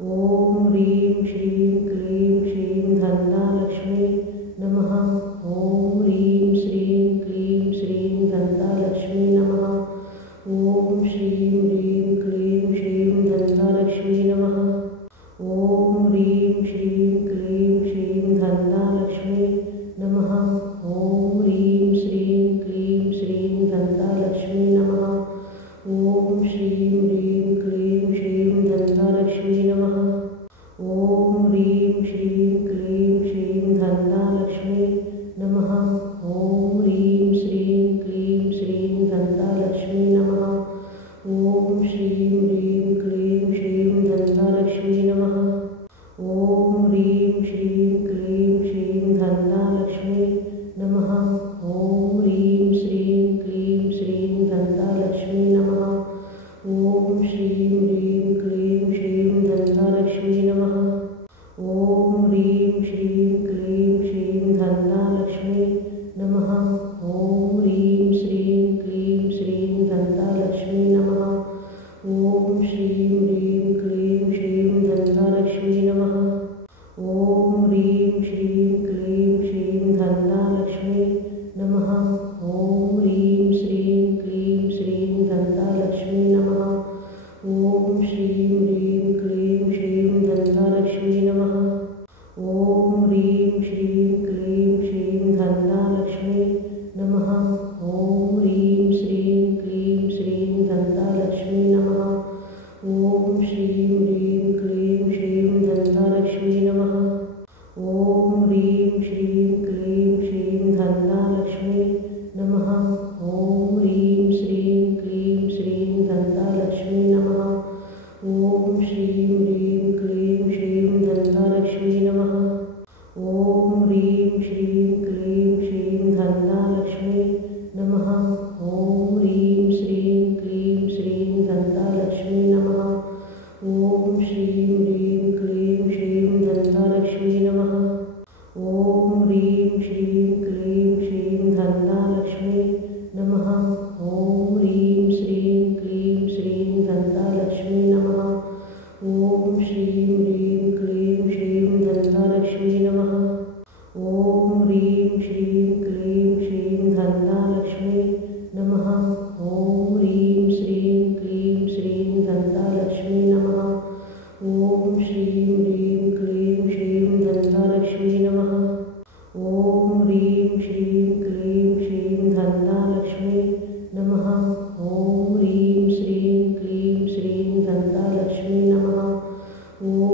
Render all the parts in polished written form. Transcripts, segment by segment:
ॐ ह्रीं श्रीं क्लीं श्रीं धनलक्ष्मी नमः। ॐ ह्रीं श्रीं क्लीं श्रीं धनलक्ष्मी नमः। ॐ श्रीं ह्रीं क्लीं श्रीं धनलक्ष्मी नमः। ॐ ह्रीं श्रीं क्लीं श्रीं धनलक्ष्मी नमः। ॐ ह्रीं श्रीं क्लीं श्रीं धनलक्ष्मी नमः। ॐ श्रीं ह्रीं क्लीं श्रीं धनलक्ष्मी नमः। ॐ ह्रीं श्रीं क्लीं श्रीं धनलक्ष्मी नमः। ॐ ह्रीं श्रीं क्लीं श्रीं धनलक्ष्मी नमः। ॐ श्रीं ह्रीं क्लीं श्रीं धनलक्ष्मी नमः। ॐ ह्रीं श्रीं क्लीं श्रीं धनलक्ष्मी नमः। ॐ ह्रीं श्रीं क्लीं श्रीं धनलक्ष्मी नमः। ॐ श्रीं ह्रीं क्लीं श्रीं धनलक्ष्मी नमः। ॐ ह्रीं श्रीं क्लीं श्रीं धनलक्ष्मी नमः। ॐ ह्रीं श्रीं क्लीं श्रीं धनलक्ष्मी नमः। ॐ श्रीं ह्रीं क्लीं श्रीं धनलक्ष्मी नमः। ॐ ह्रीं श्रीं क्लीं श्रीं धनलक्ष्मी नमः। ॐ ह्रीं श्रीं क्लीं श्रीं धनलक्ष्मी नमः। ॐ श्रीं ह्रीं क्लीं श्रीं धनलक्ष्मी नमः। ॐ ह्रीं श्रीं क्लीं श्रीं धनलक्ष्मी नमः। ॐ ह्रीं श्रीं क्लीं श्रीं धनलक्ष्मी नमः। ॐ श्रीं ह्रीं क्लीं श्रीं धनलक्ष्मी नमः। ॐ ह्रीं श्रीं क्लीं श्रीं धनलक्ष्मी नमः। ॐ ह्रीं श्रीं क्लीं श्रीं धनलक्ष्मी नमः। ॐ श्रीं ह्रीं क्लीं श्रीं धनलक्ष्मी नमः। ॐ ह्रीं श्रीं क्लीं श्रीं धनलक्ष्मी नमः। ॐ ह्रीं श्रीं क्लीं श्रीं धनलक्ष्मी नमः। ॐ श्रीं ह्रीं क्लीं श्रीं धनलक्ष्मी नमः। ॐ ह्रीं श्रीं क्लीं श्रीं धनलक्ष्मी नमः। ॐ ह्रीं श्रीं क्लीं श्रीं धनलक्ष्मी नमः। ॐ श्रीं ह्रीं क्लीं श्रीं धनलक्ष्मी नमः। ॐ ह्रीं श्रीं क्लीं श्रीं धनलक्ष्मी नमः। ॐ ह्रीं श्रीं क्लीं श्रीं धनलक्ष्मी नमः। ॐ श्रीं ह्रीं क्लीं श्रीं धनलक्ष्मी नमः। ॐ ह्रीं श्रीं क्लीं श्रीं धनलक्ष्मी नमः। ॐ ह्रीं श्रीं क्लीं श्रीं धनलक्ष्मी नमः। ॐ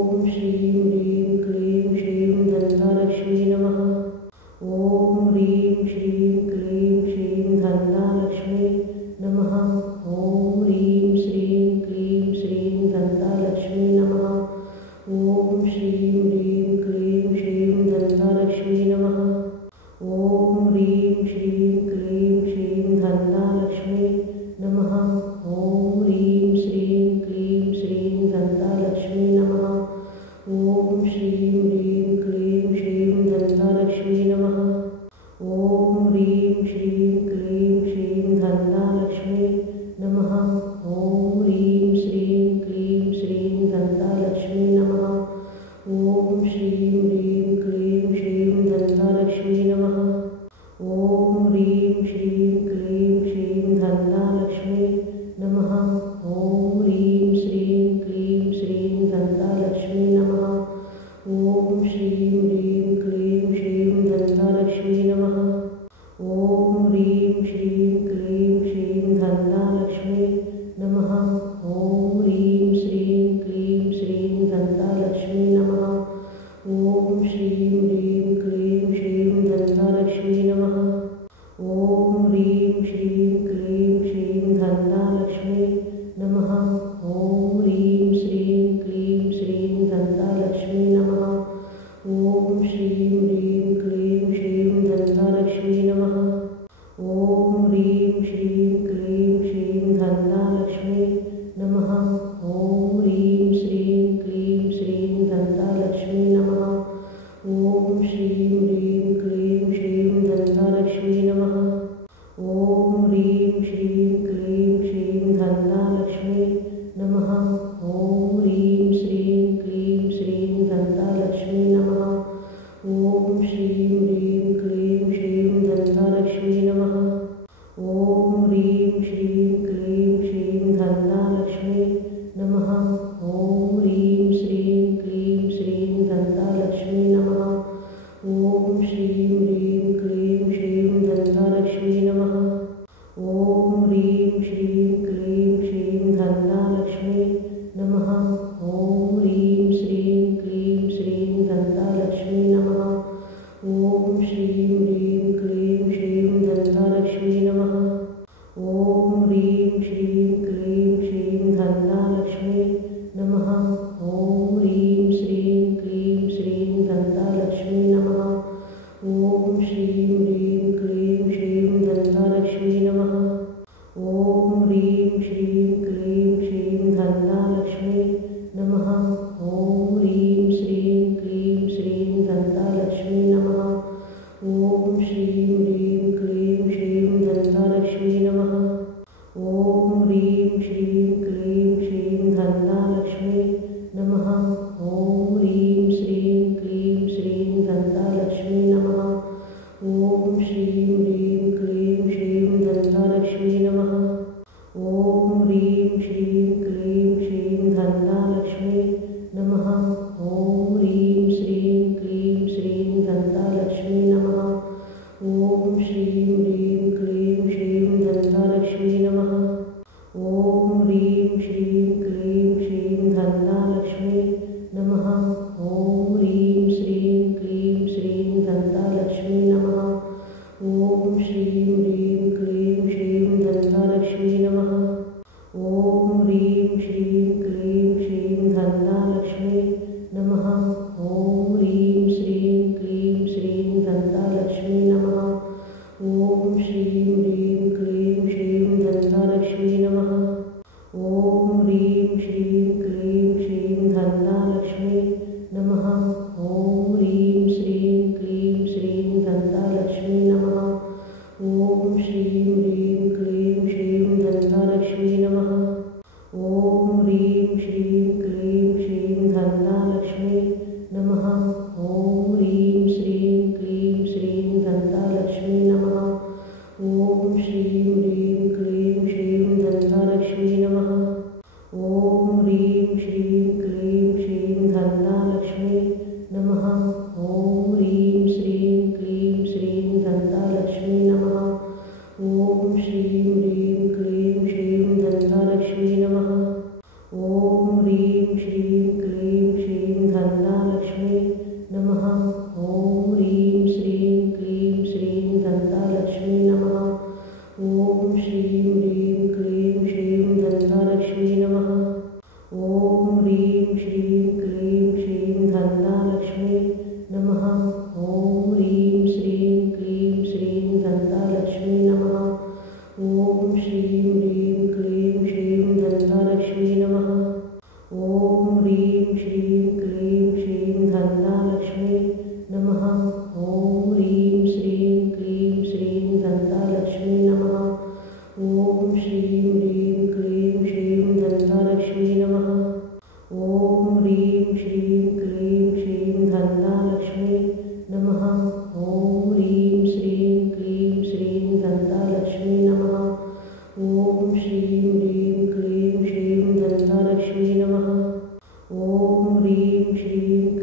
ह्रीं श्रीं